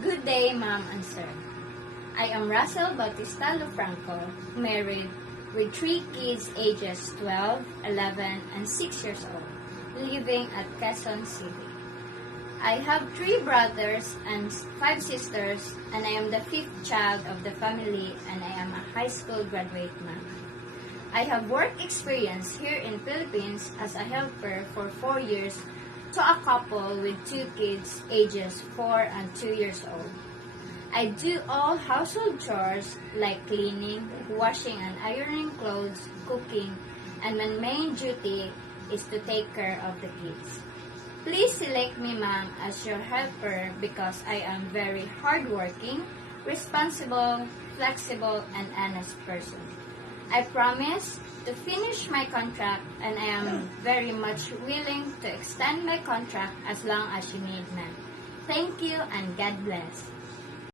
Good day, Ma'am and Sir. I am Russell Bautista Lufranco, married with 3 kids ages 12, 11, and 6 years old, living at Quezon City. I have 3 brothers and 5 sisters, and I am the 5th child of the family, and I am a high school graduate now. I have work experience here in Philippines as a helper for 4 years to a couple with 2 kids ages 4 and 2 years old. I do all household chores like cleaning, washing and ironing clothes, cooking, and my main duty is to take care of the kids. Please select me, ma'am, as your helper because I am very hardworking, responsible, flexible, and honest person. I promise to finish my contract, and I am very much willing to extend my contract as long as you need, ma'am. Thank you and God bless.